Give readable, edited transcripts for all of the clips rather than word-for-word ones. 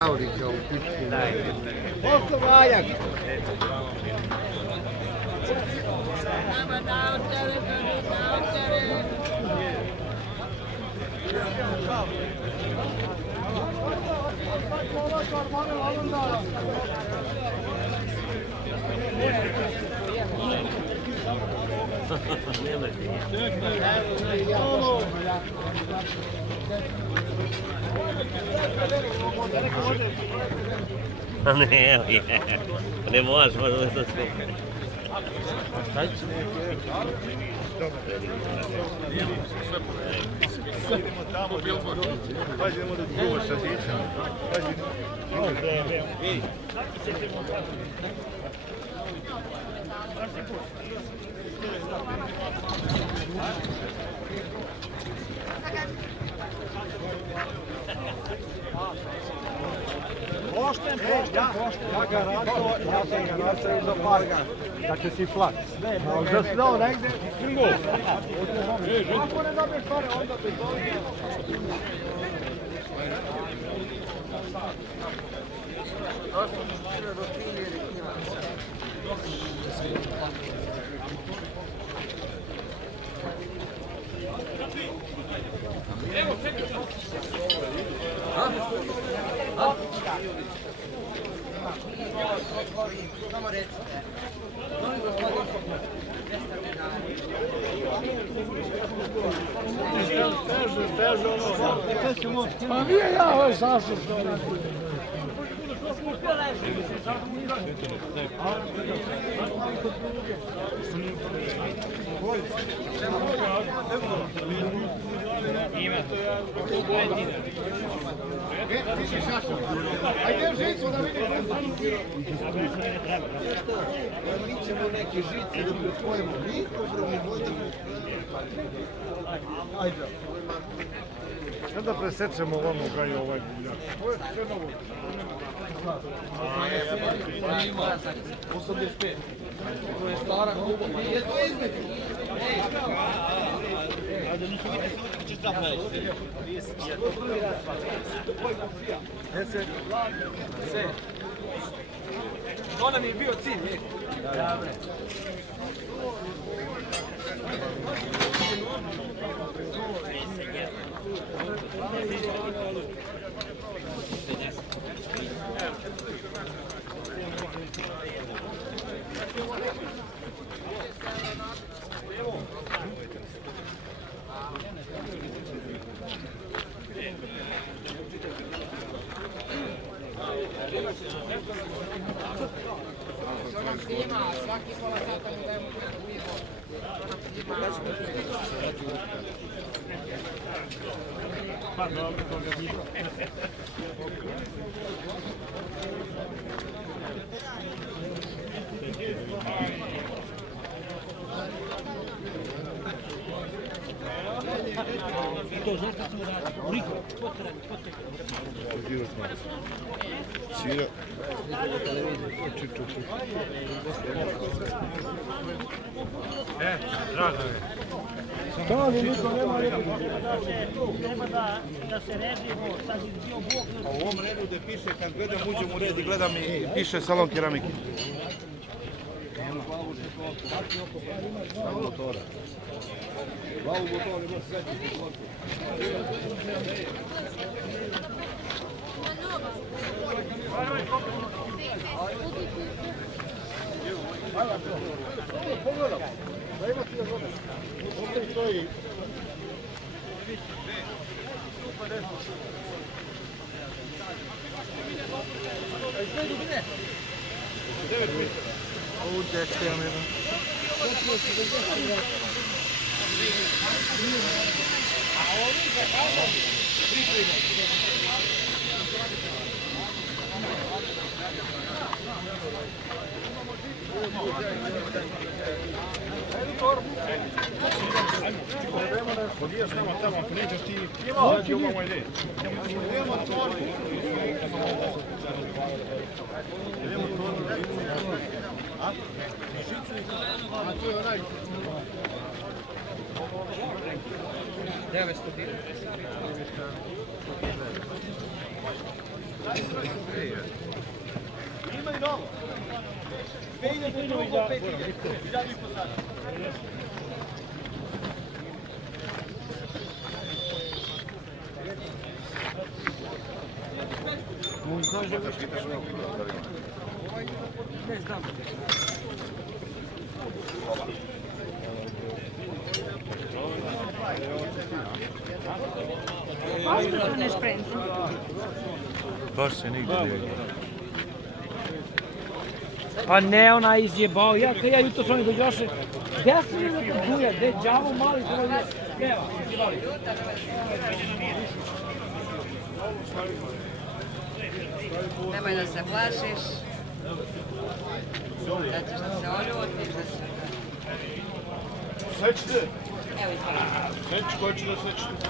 Audića u pičku. Posto valjak! Ne, evo je. Ne možeš, možda da se skupi. Tamo Bilbor. Pazi, idemo do drugog sadića. Pazi, Pošten, ja sam garantuo za parga, da će ti plat. Možda si dao negde, ako ne dobiješ pare, onda te zove. Samo recite. Pa nije ja ovo sasvim što ne ajde žicu da vidim. Mi ćemo neke žice da pretvorimo mikrobrani vodimo. Ajde. Sada presečemo ovamo kaj je ovaj buljak. To je sve novo. 85. To je stara kuba. Je to između? Ajde, nisu vidjeti što ćeš napraviti. To nam je bio cilj, je? Da, bre. Svaki pola sata mu dajemo pivo. Pa dobro, to ga vidio. I to znaš kako smo radili? Niko, potrebno. Sira. Drago je. Šta mi niko nema rekao? Treba da se redimo, sad je bio Bog. A u ovom redu gde piše, kad gledam, uđem u red i gledam i piše salon keramike. Glavu motora. Glavu motora ima sveći. Pogledam, da ima ti još ovdje. Ostavi to i... Ovu dječke ja nema. Pogledaj s nama tamo, ako nećeš ti, znači ovamo ide. A to je onaj... 900 dinara. Ima i novo. 2002, 5.000. Zašto se ne šprenti? Baš se nigdje ne vidi. Pa ne, ona izjebao, ja jutro s ovim dođoše, gdje su mi nekog guja, gdje džavo mali, to je pjeva, izjebali. Nemoj da se plašiš. Da ćeš da se oljutiš, da se... Sečite. Evo izvoli. Seč, ko će da sečite?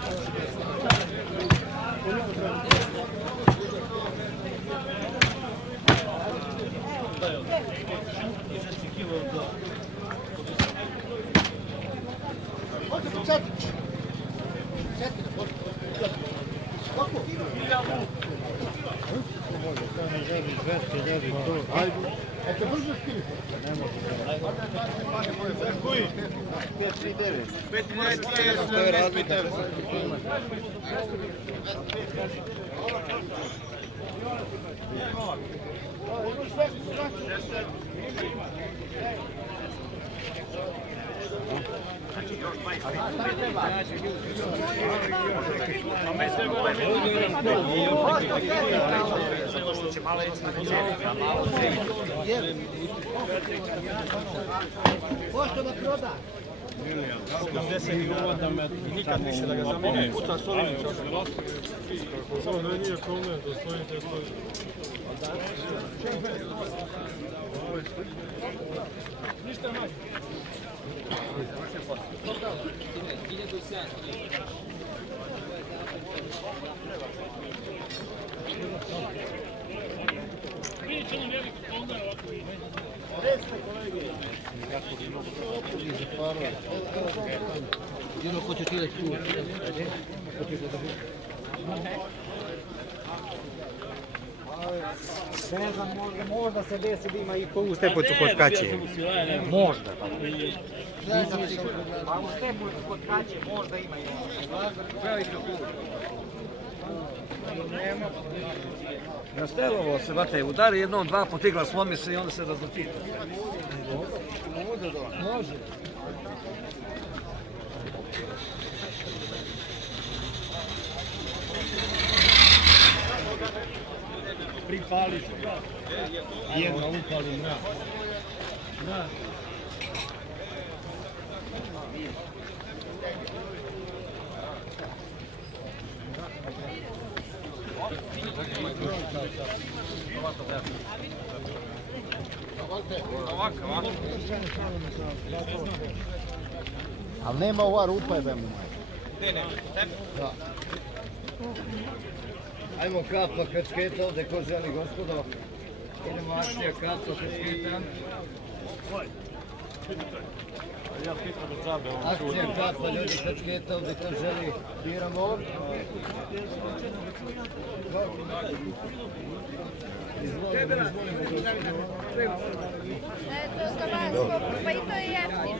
Pošto da proda? 70 uvod da me nikad više da ga zamenim, puca s ovim samo da nije problem, da stojite. Ništa manje. Jedno ko će ti reći tu. Ne znam, možda se desi da ima i ko u stepovicu kod kaće. Možda. A u stepovicu kod kaće možda ima i Na stelovo se vate udari, jednom, dva potigla slomi se i onda se razleti. Može. Pripališ. Jedna upali na. Ali nema ova rupa je vemo. Da. Ajmo kapa kačketa ovdje, ko želi gospodo. Idemo akcija kaca kačketa. Akcija kapa ljudi kačketa ovdje, ko želi. Biramo ovdje. Izvolimo. Pa i to je jeftino.